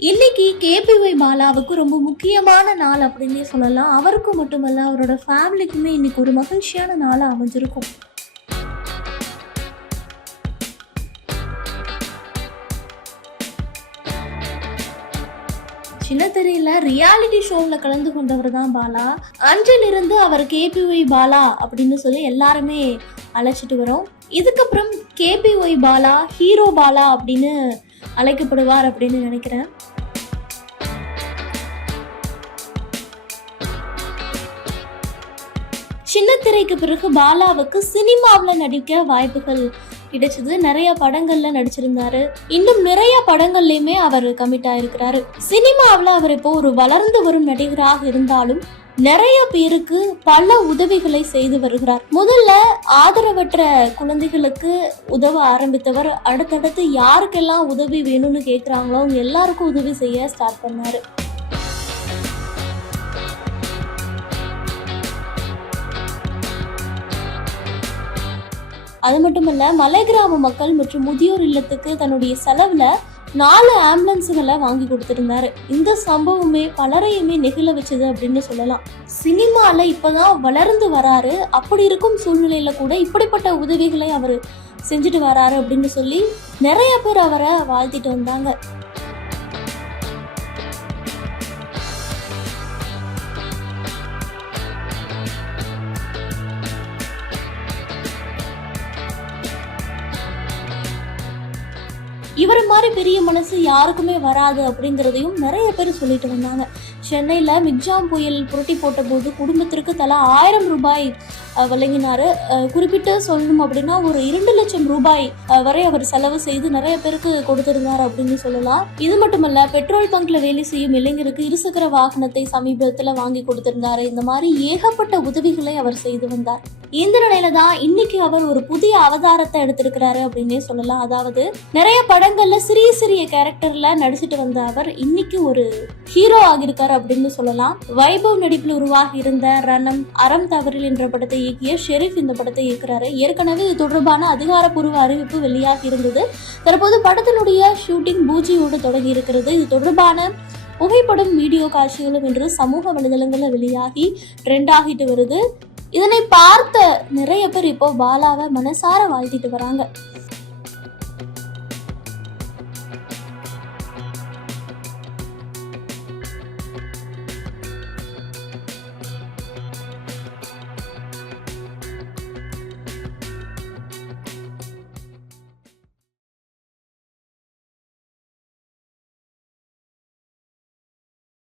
இன்னைக்கு கேபிஒய் பாலாவுக்கு ரொம்ப முக்கியமான நாள் அப்படின்னே சொல்லலாம். அவருக்கும் மட்டுமல்ல அவரோட ஃபேமிலிக்குமே இன்னைக்கு ஒரு மகிழ்ச்சியான நாளாக அமைஞ்சிருக்கும். சின்ன திரையில ரியாலிட்டி ஷோவில் கலந்து கொண்டவர் தான் பாலா. அன்றிலிருந்து அவர் கேபிஒய் பாலா அப்படின்னு சொல்லி எல்லாருமே அழைச்சிட்டு வரோம். இதுக்கப்புறம் கேபிஒய் பாலா ஹீரோ பாலா அப்படின்னு அழைக்கப்படுவார் அப்படின்னு நினைக்கிறேன். சின்னத்திரைக்கு பிறகு பாலாவுக்கு சினிமாவில் நடிக்க வாய்ப்புகள் கிடைச்சது. நிறைய படங்கள்ல நடிச்சிருந்தாரு. இன்னும் நிறைய படங்கள்லயுமே அவர் கமிட் ஆயிருக்கிறாரு. சினிமாவில் அவர் இப்போ ஒரு வளர்ந்து வரும் நடிகராக இருந்தாலும் நிறைய பேருக்கு பல உதவிகளை செய்து வருகிறார். முதல்ல ஆதரவற்ற குழந்தைகளுக்கு உதவ ஆரம்பித்தவர் அடுத்தடுத்து யாருக்கெல்லாம் உதவி வேணும்னு கேட்குறாங்களோ அவங்க எல்லாருக்கும் உதவி செய்ய ஸ்டார்ட் பண்ணாரு. அது மட்டுமல்ல மலை கிராம மக்கள் மற்றும் முதியோர் இல்லத்துக்கு தன்னுடைய செலவில் நாலு ஆம்புலன்ஸுகளை வாங்கி கொடுத்துருந்தாரு இந்த சம்பவமே பலரையுமே நெகிழ வச்சது அப்படின்னு சொல்லலாம். சினிமால இப்பதான் வளர்ந்து வராரு. அப்படி இருக்கும் சூழ்நிலையில கூட இப்படிப்பட்ட உதவிகளை அவர் செஞ்சுட்டு வராரு அப்படின்னு சொல்லி நிறைய பேர் அவரை வாழ்த்திட்டு வந்தாங்க. இவரை மாதிரி பெரிய மனசு யாருக்குமே வராது அப்படிங்கிறதையும் நிறைய பேர் சொல்லிட்டு வந்தாங்க. சென்னையில் மிக்ஜாம் புயல் புரட்டி போட்ட போது குடும்பத்திற்கு தலா ஆயிரம் ரூபாய் வழங்கினார். குறிப்பிட்டு சொல்லணும் அப்படின்னா ஒரு இரண்டு லட்சம் ரூபாய் வரை அவர் செலவு செய்து நிறைய பேருக்கு கொடுத்திருந்தார் அப்படின்னு சொல்லலாம். இது மட்டுமல்ல பெட்ரோல் பங்க்ல வேலை செய்யும் இளைஞருக்கு இருசக்கர வாகனத்தை சமீபத்தில் வாங்கி கொடுத்திருந்தாரு. இந்த மாதிரி ஏகப்பட்ட உதவிகளை அவர் செய்து வந்தார். இந்த நிலையில தான் இன்னைக்கு அவர் ஒரு புதிய அவதாரத்தை எடுத்திருக்கிறாரு அப்படின்னே சொல்லலாம். அதாவது நிறைய படங்கள்ல சிறிய சிறிய கேரக்டர்ல நடிச்சிட்டு வந்த அவர் இன்னைக்கு ஒரு ஹீரோ ஆகியிருக்காரு அப்படின்னு சொல்லலாம். வைபவ் நடிப்பில் உருவாகி இருந்த ரணம் அறம் தவறில் என்ற படத்தை இயக்கிய ஷெரீப் இந்த படத்தை இயக்குறாரு. ஏற்கனவே இது தொடர்பான அதிகாரப்பூர்வ அறிவிப்பு வெளியாகி இருந்தது. தற்போது படத்தினுடைய ஷூட்டிங் பூஜையோடு தொடங்கி இருக்கிறது. இது தொடர்பான புகைப்படம் வீடியோ காட்சிகளும் இன்று சமூக வலைதளங்களில் வெளியாகி ட்ரெண்ட் ஆகிட்டு வருது. இதனை பார்த்த நிறைய பேர் இப்போ பாலாவை மனசார வாழ்த்திட்டு வராங்க.